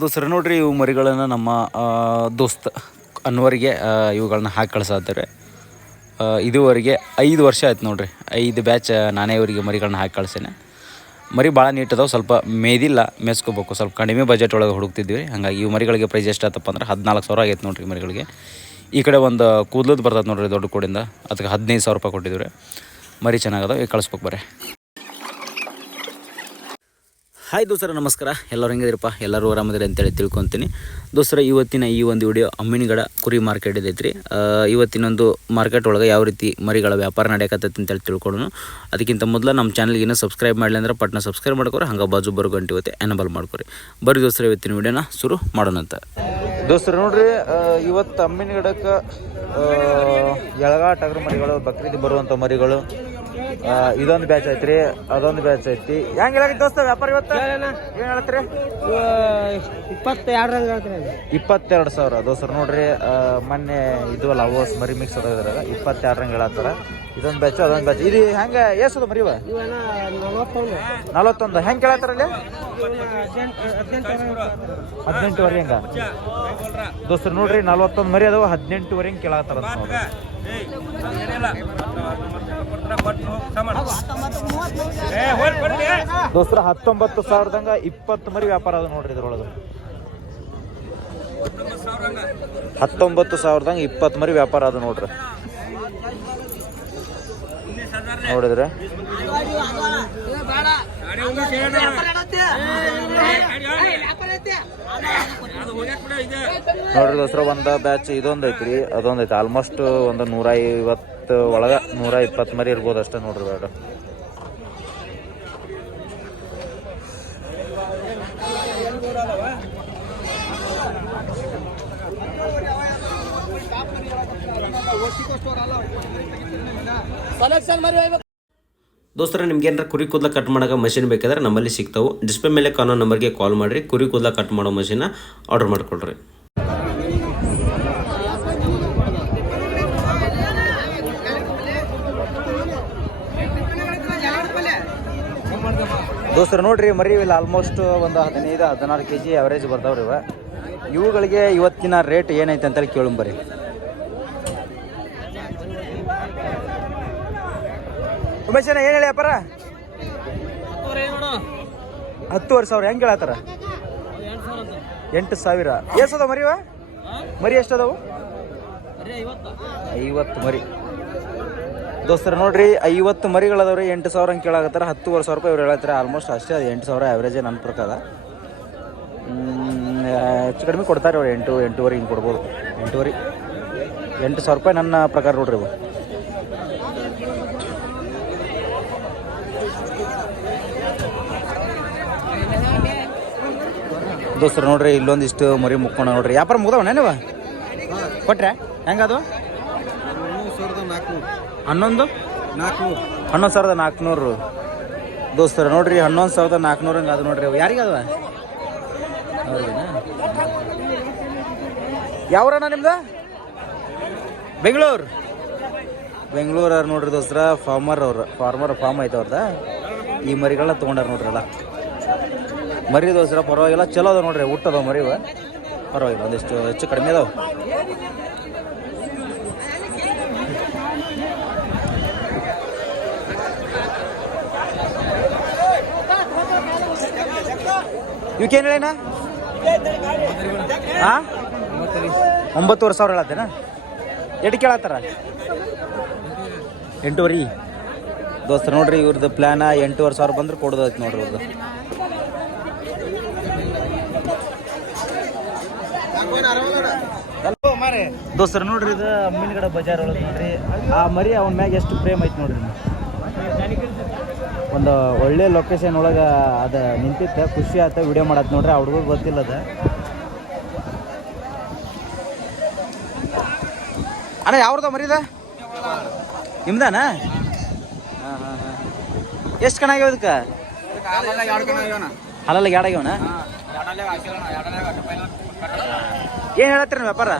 ದೋಸ್ತರ ನೋಡ್ರಿ ಇವು ಮರಿಗಳನ್ನು ನಮ್ಮ ದೋಸ್ತ್ ಅನ್ನುವರಿಗೆ ಇವುಗಳನ್ನ ಹಾಕಿ ಕಳ್ಸಾತಾರೆ. ಇದುವರೆಗೆ 5 ವರ್ಷ ಆಯ್ತು ನೋಡ್ರಿ. 5 ಬ್ಯಾಚ್ ನಾನೇ ಇವರಿಗೆ ಮರಿಗಳನ್ನ ಹಾಕಿ ಕಳ್ಸೇನೆ. ಮರಿ ಭಾಳ ನೀಟ್ ಅದಾವೆ, ಸ್ವಲ್ಪ ಮೇದಿಲ್ಲ, ಮೇಸ್ಕೋಬೇಕು, ಸ್ವಲ್ಪ ಕಡಿಮೆ ಬಜೆಟ್ ಒಳಗೆ ಹುಡುಕ್ತಿದ್ವಿ. ಹಾಗಾಗಿ ಇವು ಮರಿಗಳಿಗೆ ಪ್ರೈಸ್ ಎಷ್ಟಾತಪ್ಪ ಅಂದ್ರೆ 14,000 ಆಗೈತೆ ನೋಡ್ರಿ ಮರಿಗಳಿಗೆ. ಈ ಕಡೆ ಒಂದು ಕೂದಲದ್ದು ಬರ್ತದೆ ನೋಡ್ರಿ ದೊಡ್ಡ ಕೋಡಿಂದ, ಅದಕ್ಕೆ 15,000 ರೂಪಾಯಿ ಕೊಟ್ಟಿದ್ವಿ. ಮರಿ ಚೆನ್ನಾಗದಾವೆ, ಈಗ ಕಳಿಸ್ಬೇಕು ಬರ್ರಿ. ಹಾಯ್ ದೋಸ್ತರ, ನಮಸ್ಕಾರ. ಎಲ್ಲರೂ ಹೆಂಗಿದ್ರಪ್ಪ? ಎಲ್ಲರೂ ಆರಾಮದಿರಿ ಅಂತೇಳಿ ತಿಳ್ಕೊತೀನಿ. ದೋಸ್ತರ, ಇವತ್ತಿನ ಈ ಒಂದು ವಿಡಿಯೋ ಅಮ್ಮಿನಗಡ ಕುರಿ ಮಾರ್ಕೆಟ್ ಇದೈತ್ರಿ. ಇವತ್ತಿನೊಂದು ಮಾರ್ಕೆಟ್ ಒಳಗೆ ಯಾವ ರೀತಿ ಮರಿಗಳ ವ್ಯಾಪಾರ ನಡೆಯಕತ್ತೈತಿ ಅಂತೇಳಿ ತಿಳ್ಕೊಡೋಣ. ಅದಕ್ಕಿಂತ ಮೊದಲು ನಮ್ಮ ಚಾನಲ್ಗಿನ್ನ ಸಬ್ಸ್ಕ್ರೈಬ್ ಮಾಡಲಿ ಅಂದ್ರೆ ಪಟ್ನ ಸಬ್ಸ್ಕ್ರೈಬ್ ಮಾಡ್ಕೊರಿ, ಹಂಗೆ ಬಾಜು ಬರೋ ಗಂಟೆ ಇವತ್ತು ಎನಬಲ್ ಮಾಡ್ಕೊರಿ. ಬರ್ರಿ ದೋಸ್ತರ, ಇವತ್ತಿನ ವಿಡಿಯೋನ ಶುರು ಮಾಡೋಣ ಅಂತ. ದೋಸ್ತರ ನೋಡ್ರಿ, ಇವತ್ತು ಅಮ್ಮಿನಗಡಕ್ಕೆ ಎಳಗಾ ಟಗರು ಮರಿಗಳು, ಬಕ್ರೀದ್ ಬರುವಂಥ ಮರಿಗಳು, ಇದೊಂದು ಬ್ಯಾಚ್ ಐತ್ರಿ, ಅದೊಂದು ಬ್ಯಾಚ್ ಐತಿ. ಹೆಂಗೆ ಹೇಳಕ್ಕೆ ದೋಸ್ತ ವ್ಯಾಪಾರ ಇವತ್ತು? ಏನು ಹೇಳ್ತೀರಿ? 22,000 ದೋಸ್ತರ ನೋಡ್ರಿ. ಮೊನ್ನೆ ಇದು ಅಲ್ಲ, ಅವಸ್ ಮರಿ ಮಿಕ್ಸ್ ಅದ, 22 ಹೇಳತ್ತಾರ. ಇದೊಂದು ಬ್ಯಾಚ್, ಅದೊಂದು ಬ್ಯಾಚ್. ಇದು ಹೆಂಗೆ ಎಷ್ಟದ ಮರಿವ? 41 ಹೆಂಗೆ ಕೇಳತ್ತಾರಲ್ಲಿ? 18ವರೆ ಹೆಂಗ ದೋಸ್ತರ ನೋಡ್ರಿ. 41 ಮರಿ ಅದಾವ, 18ವರೆ ಹೆಂಗೆ ಕೇಳತ್ತಾರ ನೋಡ್ರಿ. ದೋಸ್ತರ 19,000ದಂಗ 20 ಮರಿ ವ್ಯಾಪಾರ ಅದ ನೋಡ್ರಿ. ಇದ್ರೊಳಗೆ 19,000ದಂಗ 20 ಮರಿ ವ್ಯಾಪಾರ ಅದ ನೋಡ್ರಿ. ನೋಡಿದ್ರೆ ನೋಡ್ರಿ ದೋಸ್ರ, ಒಂದು ಬ್ಯಾಚ್ ಇದೊಂದು ಐತ್ರಿ, ಅದೊಂದು ಐತಿ. ಆಲ್ಮೋಸ್ಟ್ ಒಂದು 150 ಒಳಗೆ 120 ಮರಿ ಇರ್ಬೋದು ಅಷ್ಟೇ ನೋಡ್ರಿ. ಬೇಡ ದೋಸ್ತರ, ನಿಮ್ಗೆ ಏನಾರ ಕುರಿ ಕೂದಲ ಕಟ್ ಮಾಡೋಕೆ ಮಷಿನ್ ಬೇಕಾದ್ರೆ ನಮ್ಮಲ್ಲಿ ಸಿಗ್ತಾವೆ. ಡಿಸ್ಪ್ಲೇ ಮೇಲೆ ಕಾಣೋ ನಂಬರ್ಗೆ ಕಾಲ್ ಮಾಡಿರಿ, ಕುರಿ ಕೂದಲ ಕಟ್ ಮಾಡೋ ಮಷಿನ್ನ ಆರ್ಡರ್ ಮಾಡ್ಕೊಳ್ರಿ. ದೋಸ್ತರ ನೋಡ್ರಿ, ಮರಿ ಇಲ್ಲ ಆಲ್ಮೋಸ್ಟ್ ಒಂದು 15-16 kg ಅವರೇಜ್ ಬರ್ತಾವ್ರಿ ಇವ. ಇವುಗಳಿಗೆ ಇವತ್ತಿನ ರೇಟ್ ಏನೈತೆ ಅಂತೇಳಿ ಕೇಳುಂಬರಿ. ಉಮೇಶನ ಏನು ಹೇಳಿ ವ್ಯಾಪಾರ? 10,000 ಹೆಂಗೆ ಹೇಳತ್ತಾರ? 8,000. ಎಷ್ಟದ ಮರಿವ? ಮರಿ ಎಷ್ಟದವು? 50 ಮರಿ ದೋಸ್ತರ ನೋಡ್ರಿ. 50 ಮರಿಗಳದವ್ರಿ, 8,000 ಹಂಗೆ ಕೇಳಾಕತ್ತಾರ. 10,000 ರೂಪಾಯಿ ಇವ್ರು ಹೇಳತ್ತಾರೆ. ಆಲ್ಮೋಸ್ಟ್ ಅಷ್ಟೇ, ಅದು 8,000 ಆವ್ರೇಜೇ ನನ್ನ ಪ್ರಕಾರ. ಹೆಚ್ಚು ಕಡಿಮೆ ಕೊಡ್ತಾರೆ ಅವ್ರು. 8-8.5 ಹಿಂಗೆ ಕೊಡ್ಬೋದು. 8,000 ರೂಪಾಯಿ ನನ್ನ ಪ್ರಕಾರ ನೋಡ್ರಿ ಇವು. ದೋಸ್ತರ ನೋಡ್ರಿ, ಇಲ್ಲೊಂದಿಷ್ಟು ಮರಿ ಮುಕ್ಕೋಣ ನೋಡ್ರಿ. ವ್ಯಾಪಾರ ಮುಗ್ದವಣ್ಣ ನೀವು ಕೊಟ್ರೆ? ಹೆಂಗದು? 11,400 ದೋಸ್ತರ ನೋಡ್ರಿ. 11,400 ಹಂಗೆ ಅದು ನೋಡ್ರಿ. ಯಾರಿಗೆ ಅದ? ಯಾವ್ರಣ್ಣ ನಿಮ್ದು? ಬೆಂಗಳೂರು ಅವ್ರು ನೋಡ್ರಿ ದೋಸ್ತರ. ಫಾರ್ಮ್ ಐತೆ ಅವ್ರದ. ಈ ಮರಿಗಳನ್ನ ತೊಗೊಂಡಾರ ನೋಡ್ರಿ. ಅಲ್ಲ ಮರಿ ದೋಸ್ತರ ಪರವಾಗಿಲ್ಲ, ಚಲೋ ಅದ ನೋಡ್ರಿ. ಊಟದ ಮರಿ ಪರವಾಗಿಲ್ಲ, ಒಂದಿಷ್ಟು ಹೆಚ್ಚು ಕಡಿಮೆ ಅದಾವ. ಇವಕ್ಕೇನು ಹೇಳೇನ? 9,500 ಹೇಳತ್ತೇನ? ಎಷ್ಟು ಕೇಳತ್ತಾರ? 8,500 ದೋಸ್ತರ ನೋಡ್ರಿ. ಇವ್ರದ್ದು ಪ್ಲಾನ 8,500 ಬಂದ್ರೆ ಕೊಡೋದೈತಿ ನೋಡ್ರಿ ಇವ್ರದ್ದು. ದೋಸ್ತರ ನೋಡ್ರಿ, ಇದು ಅಮ್ಮಿನಗಡ ಬಜಾರ್ ಒಳಗೆ ನೋಡ್ರಿ. ಆ ಮರಿ ಅವನ ಮ್ಯಾಗ ಎಷ್ಟು ಪ್ರೇಮ್ ಐತಿ ನೋಡ್ರಿ. ಒಂದು ಒಳ್ಳೆ ಲೊಕೇಶನ್ ಒಳಗೆ ಅದು ನಿಂತಿತ್ತು, ಖುಷಿ ಆಯ್ತು ವಿಡಿಯೋ ಮಾಡತ್ತೆ ನೋಡ್ರಿ. ಆ ಹುಡುಗರು ಗೊತ್ತಿಲ್ಲ ಅದು. ಅಣ್ಣ ಯಾವ್ದು ಮರಿದ? ನಿಮ್ದಾನ? ಎಷ್ಟು ಕಣ ಆಗ್ಯಾವ ಇದಕ್ಕೆ? ಹಲಲ್ಲ 2 ಆಗ್ಯಾವನ? ಏನು ಹೇಳತ್ತೀರಿ ನೀವು ವ್ಯಾಪಾರ?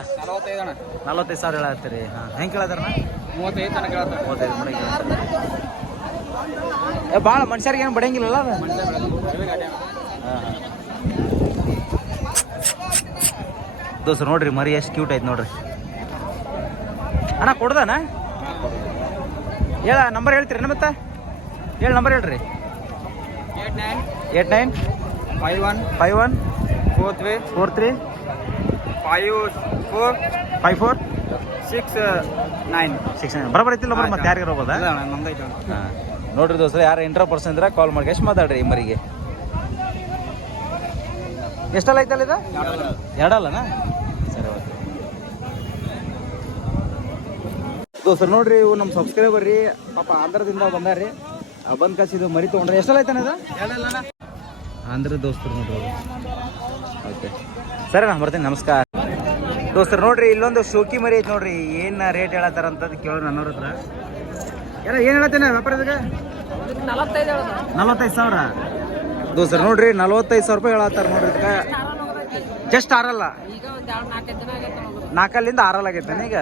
45,000 ಹೇಳತ್ತೀರಿ. ಹೆಂಗೆ ಕೇಳತ್ತಾರ? 35 ಮರಿ ಭಾಳ ಮನುಷ್ಯರಿಗೆ ಏನು ಬಡಿಯಂಗಿಲ್ಲಲ್ಲ ಅದು. ದೋಸ್ರು ನೋಡ್ರಿ ಮರಿ ಎಷ್ಟು ಕ್ಯೂಟ್ ಐತೆ ನೋಡ್ರಿ. ಅಣ್ಣ ಕೊಡ್ದಾನ ಹೇಳ ನಂಬರ್ ಹೇಳ್ತೀರಿ ಮತ್ತೆ ಹೇಳಿ ನಂಬರ್ ಹೇಳ್ರಿ. 89 51 43 43 54 69 ಬರಬರ ಐತಿಲ್ಲ ನಂಬರ್ ಮತ್ತೆ ಯಾರಿಗಾರ ಹೋಗೋದಾ? ಹಾಂ ನೋಡ್ರಿ ದೋಸ್ರ ಯಾರು ಇಂಟ್ರಾ ಪರ್ಸನ್ ಇದ್ರೆ ಕಾಲ್ ಮಾಡಿ ಎಷ್ಟು ಮಾತಾಡ್ರಿ ಈ ಮರಿಗೆ. ಎಷ್ಟಲ್ಲ ಐತಲ್ಲ ಇದು? ಎರಡಲ್ಲನಾ? ಸರಿ ಓಕೆ ದೋಸ್ರು ನೋಡ್ರಿ ಇವು ನಮ್ಮ ಸಬ್ಸ್ಕ್ರೈಬರ್ ರೀ, ಪಾಪ ಆಂಧ್ರದಿಂದ ಬಂದಾರ್ರಿ. ಬಂದ್ ಕಸಿದು ಮರಿ ತೊಗೊಂಡ್ರೆ ಎಷ್ಟಲ್ಲ ಐತಾನ ಇದು? ಆಂಧ್ರ ದೋಸ್ತರು ನೋಡ್ರಿ. ಓಕೆ ಸರಿ ನಾ ಬರ್ತೀನಿ, ನಮಸ್ಕಾರ ದೋಸ್ತರು. ನೋಡ್ರಿ ಇಲ್ಲೊಂದು ಶೋಕಿ ಮರಿ ಐತೆ ನೋಡ್ರಿ, ಏನು ರೇಟ್ ಹೇಳತ್ತಾರ ಅಂತದ್ದು ಕೇಳೋರು ನನ್ನವ್ರ ಹತ್ರ. ಏನು ಹೇಳತ್ತೇನೆ ವ್ಯಾಪಾರದಾಗ? 45,000 ದೋಸ್ತರು ನೋಡ್ರಿ, 45,000 ರೂಪಾಯಿ ಹೇಳತ್ತಾರ ನೋಡ್ರಿ. ಇದಕ್ಕೆ ಜಸ್ಟ್ ಆರಲ್ಲ, 4 6 ಆಗೈತೆ ಈಗ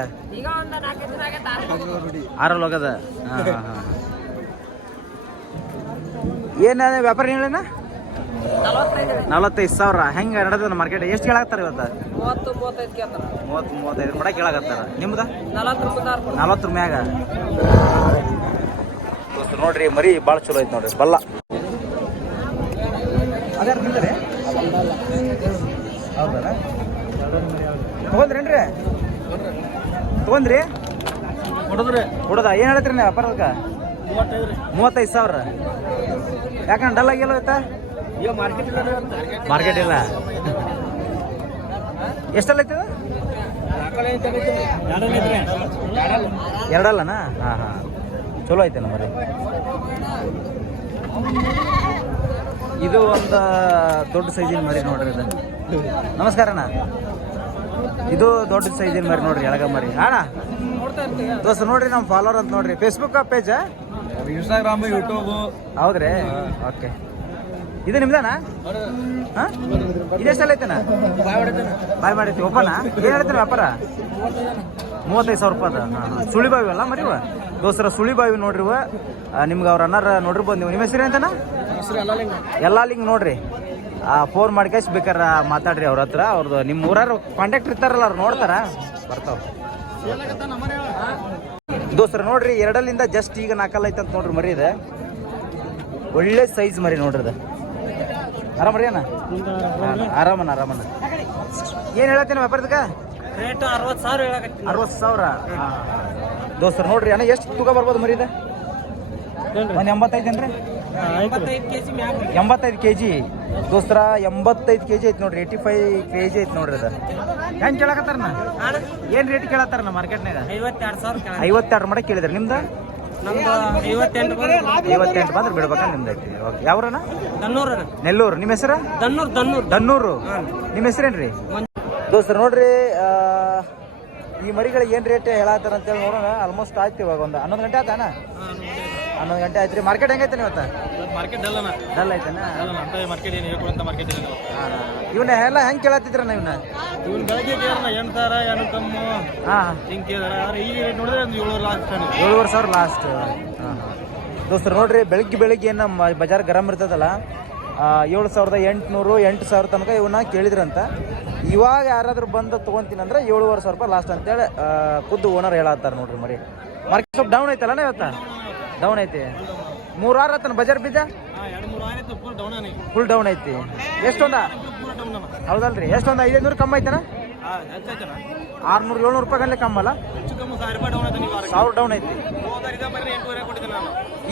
6 ಹೋಗದ. ಹಾಂ ಹಾಂ ಹಾಂ ಏನು ವ್ಯಾಪಾರ ಹೇಳಣ್ಣ? 45,000 ಹೆಂಗೆ ನಡೆದ ಮಾರ್ಕೆಟ್? ಎಷ್ಟು ಕೇಳಾಕತ್ತಾರ ಇವತ್ತು? 30-35 ಕೂಡ ಕೇಳಾಕತ್ತಾರ. ನಿಮ್ದು 40 ಮ್ಯಾಗ ದೋಸ್ತು ನೋಡ್ರಿ ಮರಿ ಭಾಳ ಚಲೋ ಐತೆ ನೋಡ್ರಿ. ಬಲ್ಲ ಅದ್ಯಾರು ತಿಂತಾರೆ? ಹೌದಾ ತೊಗೊಂಡ್ರೇನ್ರಿ? ತೊಗೊಂಡ್ರಿ ಕೊಡೋದ? ಏನು ಹೇಳ್ತೀರಿ ನೀವು ವ್ಯಾಪಾರಕ್ಕೆ? 35,000 ಯಾಕಂದ್ರೆ ಡಲ್ ಆಗಿಲ್ಲ ಆಯ್ತಾ? ಮಾರ್ಕೆಟ್ ಇಲ್ಲ. ಎಷ್ಟಲ್ಲ ಐತದ? ಎರಡಲ್ಲನಾ? ಹಾಂ ಹಾಂ ಚಲೋ ಐತೆ ಮರಿ. ಇದು ಒಂದು ದೊಡ್ಡ ಸೈಜಿನ ಮರಿ ನೋಡ್ರಿ. ಇದು ನಮಸ್ಕಾರ ಅಣ್ಣ, ಇದು ದೊಡ್ಡ ಸೈಜಿನ ಮರಿ ನೋಡ್ರಿ, ಎಳಗ ಮರಿ. ಅಣ್ಣ ದೋಸ್ತ ನೋಡ್ರಿ ನಮ್ಮ ಫಾಲೋವರ್ ಅಂತ ನೋಡ್ರಿ, ಫೇಸ್ಬುಕ್ ಪೇಜ್, ಇನ್ಸ್ಟಾಗ್ರಾಮ್, ಯೂಟ್ಯೂಬ್. ಹೌದ್ರಿ? ಓಕೆ ಇದು ನಿಮ್ದಾನ? ಹಾಂ ಇದೆಷ್ಟಲ್ಲ ಐತೆನ? ಬಾಯ್ ಮಾಡೈತಿ ಒಪ್ಪನ. ಏನು ಹೇಳ್ತೀನಿ ವ್ಯಾಪಾರ? 35,000 ರೂಪಾಯಿ ಅದ. ಹಾಂ ಸುಳಿ ಬಾವಿ ಅಲ್ಲ ಮರಿವ ದೋಸ್ತರ, ಸುಳಿ ಬಾವಿ ನೋಡ್ರಿ. ನಿಮ್ಗೆ ಅವ್ರ ಅನ್ನಾರ ನೋಡಿರ್ಬೋದು. ನೀವು ನಿಮ್ಮ ಹೆಸರು ಅಂತನ? ಎಲ್ಲ ಲಿಂಗ್ ನೋಡ್ರಿ. ಫೋನ್ ಮಾಡ್ಕೇಶ್ ಬೇಕಾರೆ ಮಾತಾಡ್ರಿ ಅವ್ರ ಹತ್ರ. ಅವ್ರದ್ದು ನಿಮ್ಮ ಊರಾರು ಕಾಂಟ್ಯಾಕ್ಟ್ ಇರ್ತಾರಲ್ಲ, ಅವ್ರು ನೋಡ್ತಾರ, ಬರ್ತಾವ. ದೋಸ್ತರ ನೋಡ್ರಿ, 2 ಜಸ್ಟ್ ಈಗ 4 ಐತೆ ಅಂತ ನೋಡ್ರಿ ಮರಿ. ಇದೆ ಒಳ್ಳೆ ಸೈಜ್ ಮರಿ ನೋಡ್ರಿ. ಅದು ಆರಾಮರಿ ಅಣ್ಣ? ಆರಾಮಣ್ಣ ಆರಾಮಣ್ಣ. ಏನು ಹೇಳತ್ತೀನಿ ವ್ಯಾಪಾರದಕ್ಕೆ? ರೇಟ್ 60,000 60,000. ದೋಸ್ತರು ನೋಡ್ರಿ ಅಣ್ಣ, ಎಷ್ಟು ತೂಕ ಬರ್ಬೋದು ಮರಿ? ಇದೆ ಒಂದು 85 ಏನ್ರಿ? 85 kg ದೋಸ್ತರ. 85 kg ಐತಿ ನೋಡ್ರಿ. 85 kg ಐತಿ ನೋಡ್ರಿ. ಅದು ಹೆಂಗೆ ಕೇಳಕತ್ತಾರಣ್ಣ? ಏನು ರೇಟ್ ಕೇಳತ್ತಾರಣ್ಣ ಮಾರ್ಕೆಟ್ನಾಗ? 52 ಮಟ ಕೇಳಿದ್ರಿ. ನಿಮ್ದು? 58 ಬಂದ್ರೆ ಬಿಡ್ಬೇಕಂತ ನಿಮ್ದು ಐತಿ. ಓಕೆ ಯಾವ್ರಣ್ಣ? ನೆಲ್ಲೂರು. ನಿಮ್ಮ ಹೆಸರು? ದನ್ನೂರು. ನಿಮ್ಮ ಹೆಸರೇನ್ರಿ? ದೋಸ್ತರು ನೋಡ್ರಿ, ಈ ಮರಿಗಳು ಏನು ರೇಟ್ ಹೇಳತ್ತಾರ ಅಂತೇಳಿ ನೋಡೋಣ. ಆಲ್ಮೋಸ್ಟ್ ಆಯ್ತು ಇವಾಗ ಒಂದು 11 ಗಂಟೆ ಆಯ್ತಾನ? 11 ಗಂಟೆ ಆಯ್ತು ರೀ. ಮಾರ್ಕೆಟ್ ಹೆಂಗೈತೆ ಇವತ್ತು? ಡಲ್ ಐತೆನ? ಇವನ್ನ ಎಲ್ಲ ಹೆಂಗೆ ಕೇಳತ್ತಿದ್ರಣ್ಣ ಇವನ್ನ? ಹಾಂ 7,500 ಲಾಸ್ಟ್. ಹಾಂ ದೋಸ್ತರು ನೋಡ್ರಿ, ಬೆಳಿಗ್ಗೆ ಏನು ಬಜಾರ್ ಗರಂ ಇರ್ತದಲ್ಲ, 7,800 8,000 ತನಕ ಇವನ್ನ ಕೇಳಿದ್ರಂತ. ಇವಾಗ ಯಾರಾದ್ರೂ ಬಂದು ತೊಗೊತೀನಿ ಅಂದ್ರೆ 7,500 ರೂಪಾಯಿ ಲಾಸ್ಟ್ ಅಂತೇಳಿ ಖುದ್ದು ಓನರ್ ಹೇಳತ್ತಾರೆ ನೋಡ್ರಿ. ಮರಿ ಮಾರ್ಕೆಟ್ ಸ್ವಲ್ಪ ಡೌನ್ ಐತಲ್ಲ ಇವತ್ತು? ಡೌನ್ ಐತಿ. 3 ವಾರ ಆತನ ಬಜಾರ್ ಬೀಜ ಫುಲ್ ಡೌನ್ ಐತಿ. ಎಷ್ಟೊಂದ? ಹೌದಲ್ರಿ? ಎಷ್ಟೊಂದು 500 ಕಮ್ಮಿ ಐತನ? 600-700 ರೂಪಾಯಿ ಗಂಟೆ ಕಮ್ಮಲ್ಲ? 1000 ಡೌನ್ ಐತಿ.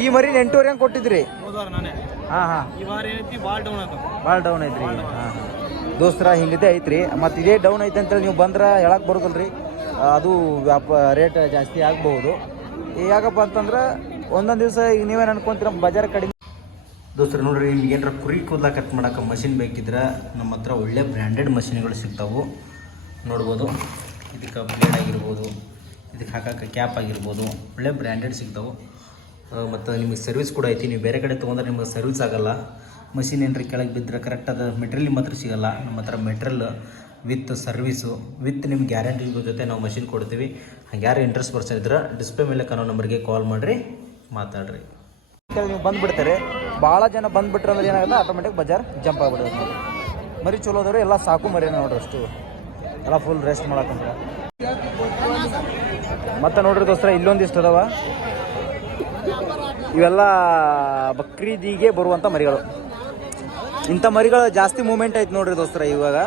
ಈ ಮರಿ 8,500 ಕೊಟ್ಟಿದ್ರಿ? ಹಾಂ ಹಾಂ ಭಾಳ ಡೌನ್ ಐತ್ರಿ. ಹಾಂ ಹಾಂ ದೋಸ್ತರ ಹಿಂಗಿದೆ ಐತ್ರಿ. ಮತ್ತು ಇದೇ ಡೌನ್ ಐತೆ ಅಂತೇಳಿ ನೀವು ಬಂದ್ರೆ ಹೇಳಕ್ಕೆ ಬರೋದಿಲ್ಲ ರೀ. ಅದು ರೇಟ್ ಜಾಸ್ತಿ ಆಗ್ಬೋದು. ಯಾಕಪ್ಪ ಅಂತಂದ್ರೆ ಒಂದೊಂದು ದಿವಸ ಈಗ ನೀವೇನು ಅನ್ಕೊಂತೀರ ಬಜಾರ್ ಕಡಿಮೆ. ದೋಸ್ತರು ನೋಡ್ರಿ, ನಿಮ್ಗೆ ಏನಾರ ಕುರಿ ಕೂದಲ ಕಟ್ ಮಾಡೋಕೆ ಮಷಿನ್ ಬೇಕಿದ್ರೆ ನಮ್ಮ ಹತ್ರ ಒಳ್ಳೆ ಬ್ರ್ಯಾಂಡೆಡ್ ಮಷಿನ್ಗಳು ಸಿಗ್ತಾವೆ. ನೋಡ್ಬೋದು, ಇದಕ್ಕೆ ಬ್ಲೇಡ್ ಆಗಿರ್ಬೋದು, ಇದಕ್ಕೆ ಹಾಕೋಕೆ ಕ್ಯಾಪ್ ಆಗಿರ್ಬೋದು, ಒಳ್ಳೆ ಬ್ರ್ಯಾಂಡೆಡ್ ಸಿಗ್ತಾವೆ. ಮತ್ತು ನಿಮಗೆ ಸರ್ವಿಸ್ ಕೂಡ ಐತಿ. ನೀವು ಬೇರೆ ಕಡೆ ತೊಗೊಂಡ್ರೆ ನಿಮಗೆ ಸರ್ವಿಸ್ ಆಗೋಲ್ಲ. ಮಷಿನ್ ಏನ್ರಿ ಕೆಳಗೆ ಬಿದ್ದರೆ ಕರೆಕ್ಟಾದ ಮೆಟೀರಿಯಲ್ ನಿಮ್ಮ ಹತ್ರ ಸಿಗೋಲ್ಲ. ನಮ್ಮ ಹತ್ರ ಮೆಟ್ರಿಯಲ್ ವಿತ್ ಸರ್ವಿಸು ವಿತ್ ನಿಮ್ಮ ಗ್ಯಾರಂಟಿ ಜೊತೆ ನಾವು ಮಷಿನ್ ಕೊಡ್ತೀವಿ. ಹಂಗೆ ಯಾರು ಇಂಟ್ರೆಸ್ಟ್ ಪರ್ಸನ್ ಇದ್ರೆ ಡಿಸ್ಪ್ಲೇ ಮೇಲೆ ಕಾಣೋ ನಂಬರ್ಗೆ ಕಾಲ್ ಮಾಡಿರಿ, ಮಾತಾಡ್ರಿ. ನೀವು ಬಂದುಬಿಡ್ತಾರೆ. ಭಾಳ ಜನ ಬಂದುಬಿಟ್ರೆ ಅಂದ್ರೆ ಏನಾಗುತ್ತೆ, ಆಟೋಮೆಟಿಕ್ ಬಜಾರ್ ಜಂಪ್ ಆಗಿಬಿಡೋದು. ನೋಡಿ ಮರಿ ಚಲೋ ಅದಾವ್ರಿ, ಎಲ್ಲ ಸಾಕು ಮರಿ ನೋಡ್ರಿ. ಅಷ್ಟು ಎಲ್ಲ ಫುಲ್ ರೆಸ್ಟ್ ಮಾಡಕ್ಕಂತ. ಮತ್ತೆ ನೋಡ್ರಿ ದೋಸ್ತರ ಇಲ್ಲೊಂದಿಷ್ಟು ಅದಾವ, ಇವೆಲ್ಲ ಬಕ್ರೀದಿಗೆ ಬರುವಂಥ ಮರಿಗಳು. ಇಂಥ ಮರಿಗಳು ಜಾಸ್ತಿ ಮೂಮೆಂಟ್ ಐತೆ ನೋಡ್ರಿ ದೋಸ್ತರ ಇವಾಗ.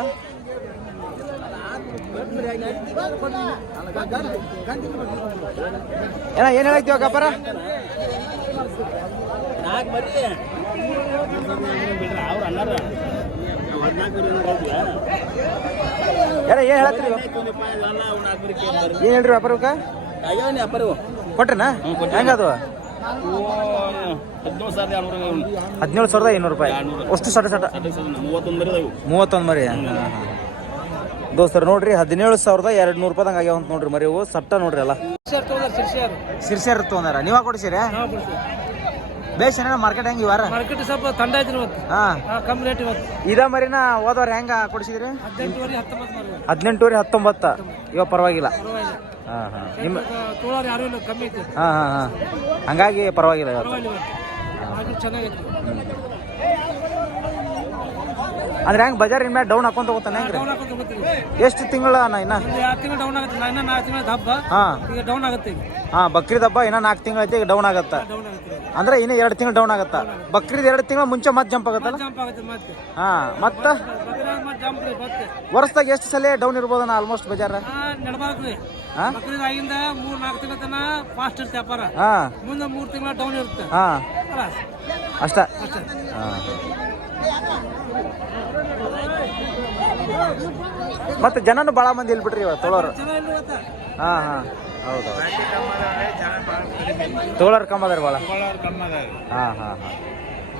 ಏನು ಹೇಳಕ್ತೀವ ಕಪ್ಪರ? ಏನು ಹೇಳತ್ರಿ? ಏನು ಹೇಳ್ರಿ ವ್ಯಾಪಾರಕ್ಕ? ಕೊಟ್ರನಾ? ಹೆಂಗದು? 17,200 ರೂಪಾಯಿ. ಅಷ್ಟು ಸಟ 31 ಮರಿ. ದೋಸ್ತರು ನೋಡ್ರಿ 17,200 ರೂಪಾಯಿದಂಗೆ ಆಗ್ಯಾವ ಅಂತ ನೋಡ್ರಿ ಮರಿ. ಸಟ್ಟ ನೋಡ್ರಿ ಅಲ್ಲ ಸಿರ್ಸಿಯರ್ ತೊಗೊಂಡಾರ. ನೀವಾಗ ಕೊಡಿಸಿರಿ? ಬೇಸ್ ಏನ ಮಾರ್ಕೆಟ್ ಹೆಂಗೆ ಇವಾರ? ಮಾರ್ಕೆಟ್ ಸ್ವಲ್ಪ ತಂಡ ಐತಿ ಇವತ್ತು. ಕಮ್ಮಿ ರೇಟ್ ಇವತ್ತು. ಇದ ಮರಿನ ಹೋದವ್ರ ಹೆಂಗ ಕೊಡಿಸಿದ್ರಿ? 18,19 ಇವಾಗ ಪರವಾಗಿಲ್ಲ. ನಿಮ್ಮ ತೋಳಾರ ಯಾರು ಇಲ್ಲ, ಕಮ್ಮಿ ಐತಿ. ಹಂಗಾಗಿ ಪರವಾಗಿಲ್ಲ ಇವತ್ತು. ಚೆನ್ನಾಗೈತಿ. ಅಂದ್ರೆ ಹೆಂಗ್ ಬಜಾರ್ ಇನ್ ಮೇಲೆ ಡೌನ್ ಹಾಕೊಂತ ಹೋಗ್ತಾನೆ ಹೆಂಗ್ರಿ? ಎಷ್ಟು ತಿಂಗಳ ಇನ್ನ? 2 ತಿಂಗಳು ಡೌನ್ ಆಗುತ್ತೆ. ಇನ್ನ 4 ತಿಂಗಳ ಹಬ್ಬ ಈಗ ಡೌನ್ ಆಗುತ್ತೆ. ಬಕ್ರೀದ್ ಹಬ್ಬ ಇನ್ನ 4 ತಿಂಗಳು ಐತಿ, ಈಗ ಡೌನ್ ಆಗತ್ತ. ಅಂದ್ರೆ ಇನ್ನ 2 ತಿಂಗಳು ಡೌನ್ ಆಗತ್ತ. ಬಕ್ರೀದ್ 2 ತಿಂಗಳು ಮುಂಚೆ ಮತ್ತೆ ಜಂಪ್ ಆಗತ್ತಲ್ಲ? ಮತ್ತ ವರ್ಷದಾಗ ಎಷ್ಟು ಸಲ ಡೌನ್ ಇರ್ಬೋದಣ್ಣ ಆಲ್ಮೋಸ್ಟ್ ಬಜಾರ್? ನಡ್ಬಾರ್ದ್ರಿ. ಬಕ್ರೀದ್ ಆಗಿಂದ 3-4 ತಿಂಗಳ ತನ ಫಾಸ್ಟ್ ಇರುತ್ತೆ ವ್ಯಾಪಾರ. ಮುಂದೆ 3 ತಿಂಗಳ ಡೌನ್ ಇರುತ್ತೆ. ಅಷ್ಟ. ಮತ್ತೆ ಜನನು ಬಾಳ ಮಂದಿ ಇಲ್ಲಿ ಬಿಡ್ರಿ ಇವತ್ತು ತೊಳೋರು. ಹೌದು ತೊಳೋರು ಕಮ್ಮ ಅದಾರ ಭಾಳ.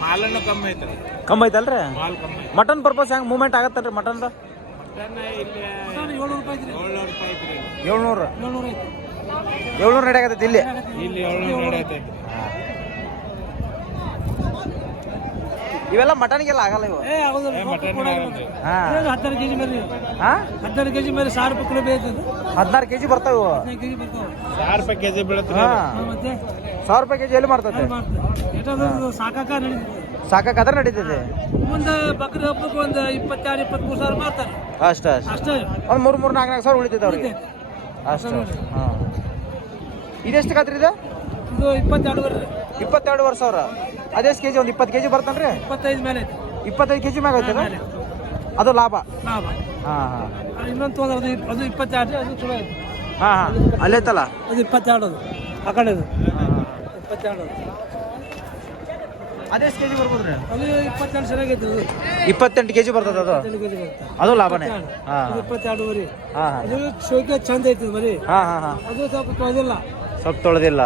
ಮಾಲನ್ನು ಕಮ್ಮಿ ಐತೆ. ಕಮ್ಮಿ ಐತಲ್ರಿ? ಮಟನ್ ಪರ್ಪಸ್ ಹೆಂಗ್ ಮೂವ್ಮೆಂಟ್ ಆಗತ್ತಲ್ರಿ ಮಟನ್? 700 ನಡೆಯಾಗತ್ತೈತಿ ಇಲ್ಲಿ. 700 ಇವೆಲ್ಲ ಮಟನ್ಗೆಲ್ಲ ಆಗಲ್ಲ ಇವು. 12 ಕೆಜಿ ಮೇಲೆ 12 ಕೆಜಿ ಮೇಲೆ 1,000 ರೂಪಾಯಿ ಕಿಲೋ ಬೀಳ್ತದೆ. 16 ಕೆಜಿ ಬರ್ತಾವ ಇವು. 15 ಕೆಜಿ ಬರ್ತಾವ. 1,000 ರೂಪಾಯಿ ಕೆಜಿ ಬೀಳುತ್ತೆ. ಮತ್ತೆ 1,000 ರೂಪಾಯಿ ಕೆಜಿ ಎಲ್ಲಿ ಮಾಡ್ತದೆ? ಸಾಕಾಕ ಸಾಕಾದ್ರೆ ನಡೀತದೆ. ಮುಂದೆ ಬಕ್ರಿ ಹಬ್ಬಕ್ಕೆ ಒಂದು 22-23 ಸಾವಿರ ಮಾಡ್ತಾರೆ ಅಷ್ಟೇ. ಅಷ್ಟೇ. ಒಂದು 3-4 ಸಾವಿರ ಉಳಿತೈತೆ ಅವ್ರಿಗೆ ಅಷ್ಟೇ. ಇದೆಷ್ಟು ಖಾತ್ರಿ ಇದೆ? ಇದು 22 ಸಾವಿರ. ಅದೆಷ್ಟು ಕೆಜಿ? ಒಂದು 20 ಕೆಜಿ ಬರ್ತನ್ರಿ? 25 ಮೇಲೆ 25 ಕೆಜಿ ಮ್ಯಾಗ ಐತಲ್ಲ, ಅದು ಲಾಭ. ಇನ್ನೊಂದು ತೊಗೊಂಡ್ರೆ ಅದು 22, ಅದು ಚಲೋ ಐತಿ. ಅಲ್ಲೈತಲ್ಲ ಅದು 22, ಅದು ಆ ಕಡೆ 22. ಅದೆಷ್ಟು ಕೆಜಿ ಬರ್ಬೋದ್ರಿ? ಅದು 22 ಚೆನ್ನಾಗೈತಿ. 28 ಕೆಜಿ ಬರ್ತದ ಅದು. 22 ಕೆಜಿ ಬರುತ್ತೆ. ಅದು ಲಾಭನೇ. 22 ಮರಿ. ಅದು ಶೋಕೆ ಚಂದ ಐತಿ ಮರಿ. ಅದು ಸ್ವಲ್ಪ ತೊಳೆದಿಲ್ಲ. ಸ್ವಲ್ಪ ತೊಳೆದಿಲ್ಲ.